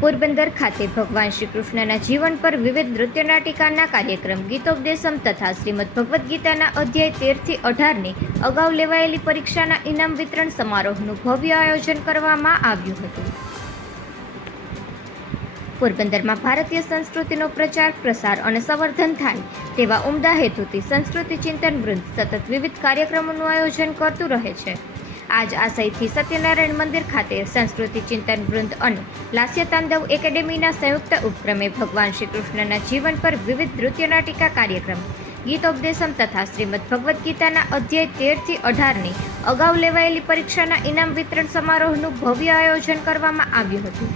પોરબંદર ખાતે ભગવાન શ્રી કૃષ્ણના જીવન પર વિવિધ નૃત્ય નાટિકાના કાર્યક્રમ, ગીતોપદેશમ તથા શ્રીમદ ભગવદ્ ગીતાના અધ્યાય 13 થી 18ની અગાઉ લેવાયેલી પરીક્ષાના ઇનામ વિતરણ સમારોહનું ભવ્ય આયોજન કરવામાં આવ્યું હતું. પોરબંદરમાં ભારતીય સંસ્કૃતિનો પ્રચાર, પ્રસાર અને સંવર્ધન થાય તેવા ઉમદા હેતુથી સંસ્કૃતિ ચિંતન વૃંદ સતત વિવિધ કાર્યક્રમોનું આયોજન કરતું રહે છે. આજ આશયથી સત્યનારાયણ મંદિર ખાતે સંસ્કૃતિ ચિંતન વૃંદ અને લાસ્ય તાંડવ એકેડેમીના સંયુક્ત ઉપક્રમે ભગવાન શ્રી કૃષ્ણના જીવન પર વિવિધ નૃત્ય નાટિકા કાર્યક્રમ, ગીતોપદેશમ તથા શ્રીમદ ભગવદ્ ગીતાના અધ્યાય 13 થી 18ની અગાઉ લેવાયેલી પરીક્ષાના ઇનામ વિતરણ સમારોહનું ભવ્ય આયોજન કરવામાં આવ્યું હતું.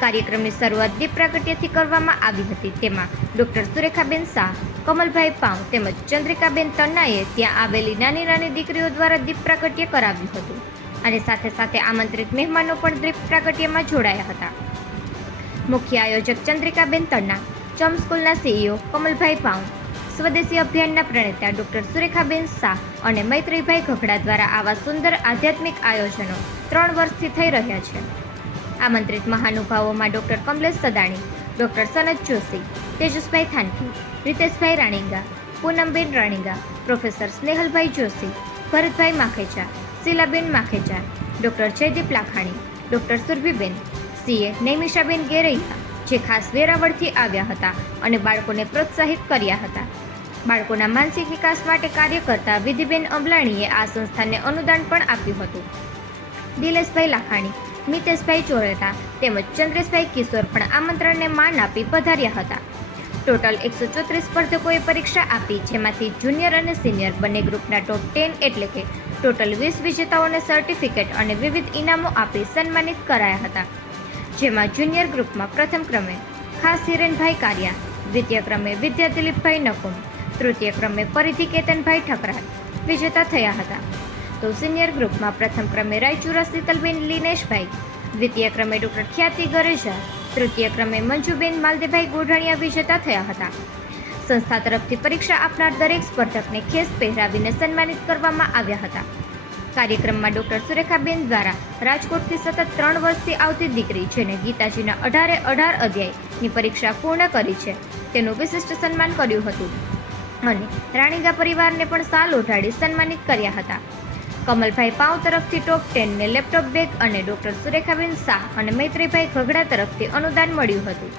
કાર્યક્રમની શરૂઆત દીપ પ્રાગટ્યથી કરવામાં આવી હતી. તેમાં ડૉક્ટર સુરેખાબેન શાહ, કમલભાઈ પાઉ તેમજ ચંદ્રિકાબેન તન્નાએ ત્યાં આવેલી નાની નાની દીકરીઓ દ્વારા દીપ પ્રાગટ્ય કરાવ્યું હતું અને સાથે સાથે આમંત્રિત મહેમાનો પણ દીપ પ્રાગટ્યમાં જોડાયા હતા. મુખ્ય આયોજક ચંદ્રિકાબેન તન્ના, ચમ સ્કૂલના સીઈઓ કમલભાઈ પાઉ, સ્વદેશી અભિયાનના પ્રણેતા ડૉક્ટર સુરેખાબેન શાહ અને મૈત્રીભાઈ ઘગડા દ્વારા આવા સુંદર આધ્યાત્મિક આયોજનો 3 વર્ષથી થઈ રહ્યા છે. આમંત્રિત મહાનુભાવોમાં doctor Kamlesh Sadani, doctor Sanat Joshi, Tejasbhai Thanki, Riteshbhai Raniga, Poonamben Raniga, professor Snehalbhai Joshi, Bharatbhai Makhecha, Shilaben Makhecha, doctor Jaydeep Lakhani, doctor Surbhiben, CA Naimishaben Geraiya, જે ખાસ વેરાવળથી આવ્યા હતા અને બાળકોને પ્રોત્સાહિત કર્યા હતા. બાળકોના માનસિક વિકાસ માટે કાર્ય કરતા વિધિબેન અંબલાણીએ આ સંસ્થાને અનુદાન પણ આપ્યું હતું. દિલેશભાઈ લાખાણી, મિતેશભાઈ ચોરેટા તેમજ ચંદ્રેશભાઈ કિશોર પણ આમંત્રણને માન આપી પધાર્યા હતા. ટોટલ 134 સ્પર્ધકોએ પરીક્ષા આપી, જેમાંથી જુનિયર અને સિનિયર બંને ગ્રુપના ટોપ 10 એટલે કે ટોટલ 20 વિજેતાઓને સર્ટિફિકેટ અને વિવિધ ઇનામો આપી સન્માનિત કરાયા હતા. જેમાં જુનિયર ગ્રુપમાં પ્રથમ ક્રમે ખાસ હિરેનભાઈ કારિયા, દ્વિતીય ક્રમે વિદ્યા દિલીપભાઈ નકુમ, તૃતીય ક્રમે પરિધિ કેતનભાઈ ઠકરાર વિજેતા થયા હતા. તો સિનિયર ગ્રુપમાં પ્રથમ ક્રમે રાયચુરા શીતલબેન લીનેશભાઈ, દ્વિતીય ક્રમે ડૉક્ટર ખ્યાતિ ગરેજા, તૃતીય ક્રમે મંજુબેન માલદેભાઈ ગોઢાણીયા વિજેતા થયા હતા. સંસ્થા તરફથી પરીક્ષા આપનાર દરેક સ્પર્ધકને ખેસ પહેરાવીને સન્માનિત કરવામાં આવ્યા હતા. કાર્યક્રમમાં ડૉક્ટર સુરેખાબેન દ્વારા રાજકોટથી સતત 3 વર્ષથી આવતી દીકરી, જેને ગીતાજીના 18 અધ્યાયની પરીક્ષા પૂર્ણ કરી છે, તેનું વિશિષ્ટ સન્માન કર્યું હતું અને રાણીગા પરિવારને પણ શાલ ઓઢાડી સન્માનિત કર્યા હતા. કમલભાઈ પાઉ તરફથી ટોપ 10ને લેપટોપ બેગ અને ડૉક્ટર સુરેખાબેન શાહ અને મૈત્રીભાઈ ઘગડા તરફથી અનુદાન મળ્યું હતું.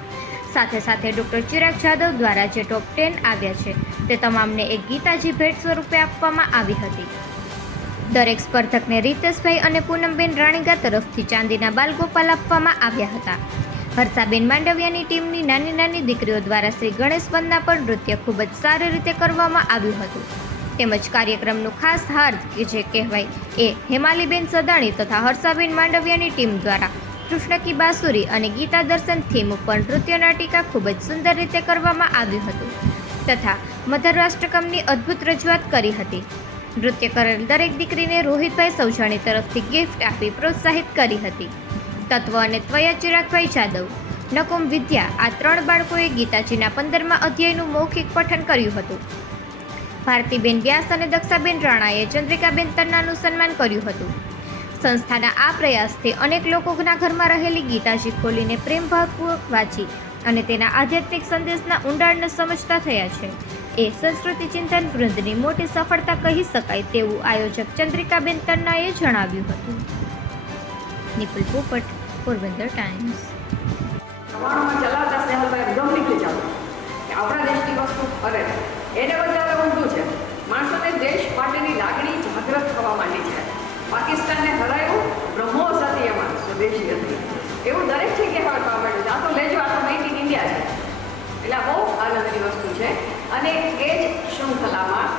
સાથે સાથે ડૉક્ટર ચિરાગ જાદવ દ્વારા જે ટોપ 10 આવ્યા છે તે તમામને એક ગીતાજી ભેટ સ્વરૂપે આપવામાં આવી હતી. દરેક સ્પર્ધકને રીતેશભાઈ અને પૂનમબેન રાણીગા તરફથી ચાંદીના બાલગોપાલ આપવામાં આવ્યા હતા. હર્ષાબેન માંડવિયાની ટીમની નાની નાની દીકરીઓ દ્વારા શ્રી ગણેશ વંદના પર નૃત્ય ખૂબ જ સારી રીતે કરવામાં આવ્યું હતું. તેમજ કાર્યક્રમનું ખાસ હાર્દ કે જે કહેવાય એ હેમાલીબેન સદાણી તથા હર્ષાબેન માંડવિયાની ટીમ દ્વારા કૃષ્ણ કી બાંસુરી અને ગીતા દર્શન થીમ ઉપર નૃત્ય નાટિકા ખૂબ જ સુંદર રીતે કરવામાં આવ્યું હતું તથા મધરાષ્ટકમની અદ્ભુત રજૂઆત કરી હતી. નૃત્ય કરેલ દરેક દીકરીને રોહિતભાઈ સૌજાણી તરફથી ગિફ્ટ આપી પ્રોત્સાહિત કરી હતી. તત્વ અને ત્વયા ચિરાગભાઈ જાદવ, નકુમ વિદ્યા આ 3 બાળકોએ ગીતાજીના 15મા અધ્યાયનું મૌખિક પઠન કર્યું હતું. ભારતીબેન વ્યાસ અને દક્ષાબેન રાણાએ ચંદ્રિકાબેન તન્નાનું સન્માન કર્યું હતું. સંસ્થાના આ પ્રયાસથી અનેક લોકોના ઘરમાં રહેલી ગીતાજી ખોલીને પ્રેમભાવપૂર્વક વાંચી અને તેના આધ્યાત્મિક સંદેશના ઊંડાણને સમજતા થયા છે. એ સંસ્કૃતિ ચિંતન વૃંદની મોટી સફળતા કહી શકાય તેવું આયોજક ચંદ્રિકાબેન તન્નાએ જણાવ્યું હતું. નિપુલ પોપટ, પોરબંદર ટાઈમ્સ. ચલાવતા સ્નેહલભાઈ ગમ નીકળી જાવ કે આપણા દેશની વસ્તુ અરે એને વધારે ઊંધું છે. માણસોને દેશ માટેની લાગણી જાગૃત થવા માંડી છે. પાકિસ્તાનને હરાયું, બ્રહ્મોસ હતી, એમાં સ્વદેશી હતી, એવું દરેક જગ્યાએ થવા માંડ્યું છે. આ તો લેજો, આ તો મેક ઇન ઇન્ડિયા છે. એટલે બહુ આનંદની વસ્તુ છે. અને એ જ શૃંખલામાં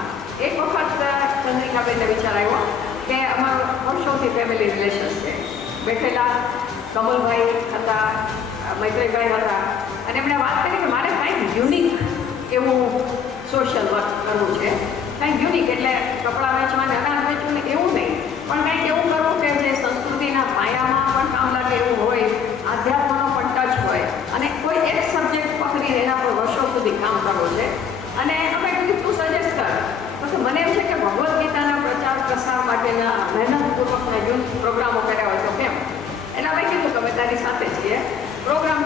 એક વખત ચંદ્રિકાબેનને વિચાર આવ્યો કે અમારો વર્ષોથી ફેમિલી રિલેશન્સ છે. બેઠેલા કમલભાઈ હતા, મૈત્રીભાઈ હતા, અને એમણે વાત કરી કે મારે કાંઈક યુનિક એવું સોશિયલ વર્ક કરવું છે. કંઈક યુનિક એટલે કપડાં વેચવાને, અનાજ વેચવું ને એવું નહીં, પણ કંઈક એવું કરવું કે જે સંસ્કૃતિના પાયામાં પણ કામ લાગે એવું હોય, આધ્યાત્મનો પણ ટચ હોય, અને કોઈ એક સબ્જેક્ટ પકડીને એના પર વર્ષો સુધી કામ કરવું છે. અને અમે કીધું તું સજેસ્ટ કર. તો મને એમ છે કે ભગવદ્ ગીતાના પ્રચાર પ્રસાર માટેના મહેનતપૂર્વકના યુથ પ્રોગ્રામો કર્યા હોય તો કેમ. એટલે અમે કીધું કે અમે તારી સાથે છીએ. પ્રોગ્રામ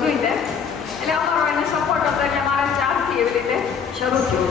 બધું તે એટલે અમારો એને સપોર્ટ હતો એટલે અમારા ચારથી એવી રીતે શરૂ થયું.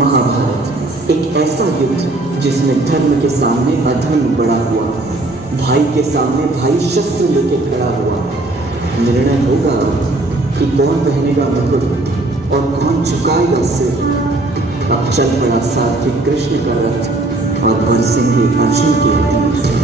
महाभारत एक ऐसा युद्ध जिसमें धर्म के सामने अधर्म बड़ा हुआ, भाई के सामने भाई शस्त्र लेके खड़ा हुआ। निर्णय होगा कि कौन पहनेगा मुकुट और कौन झुकाएगा सिर। अब चल पड़ा सात्विक कृष्ण का रथ और बरसेंगे अर्जुन के तीर।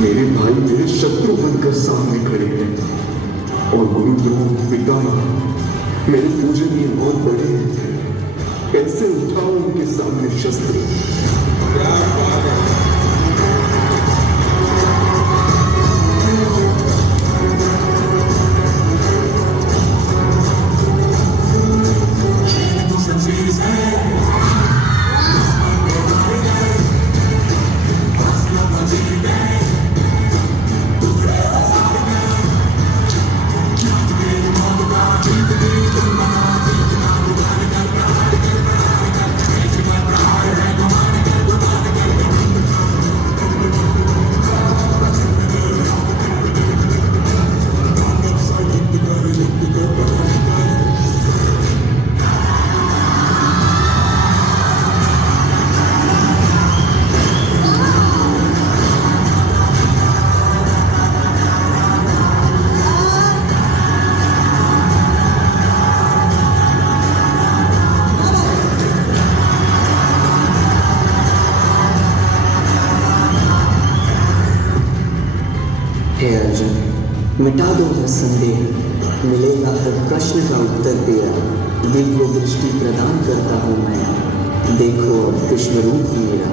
मेरे भाई मेरे शत्रु बनकर सामने खड़े हैं और गुरु द्रोण पिता मेरे पूजनीय बहुत बड़े हैं। कैसे उठाओ उनके सामने शस्त्र। हे अर्जुन, मिटा दो हर संदेह, मिलेगा हर प्रश्न का उत्तर तेरा। दिव्य दृष्टि प्रदान करता हूँ मैं, देखो अब विश्व रूप मेरा।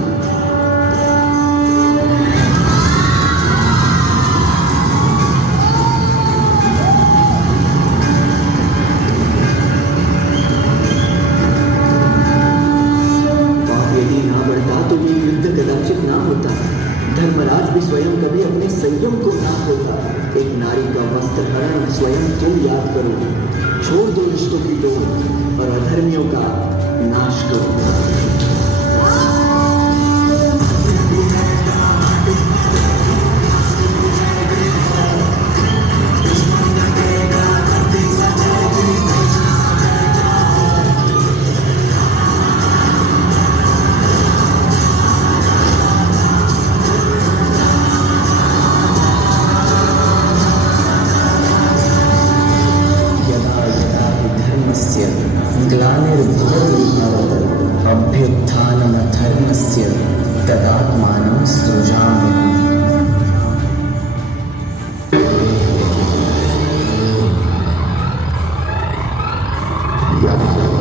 पाप यदि ना बढ़ता तो ये युद्ध कदाचित ना होता। धर्मराज भी स्वयं कभी अपने संयम को ना खोता। एक नारी का वस्त्र हरण स्वयं तुम याद करो। छोड़ दो रिश्तों की डोर और अधर्मियों का नाश करो। धर्मस्य ग्लानिर्भवति भारत अभ्युत्थानमधर्मस्य तदात्मानं सृजाम्यहम्। याद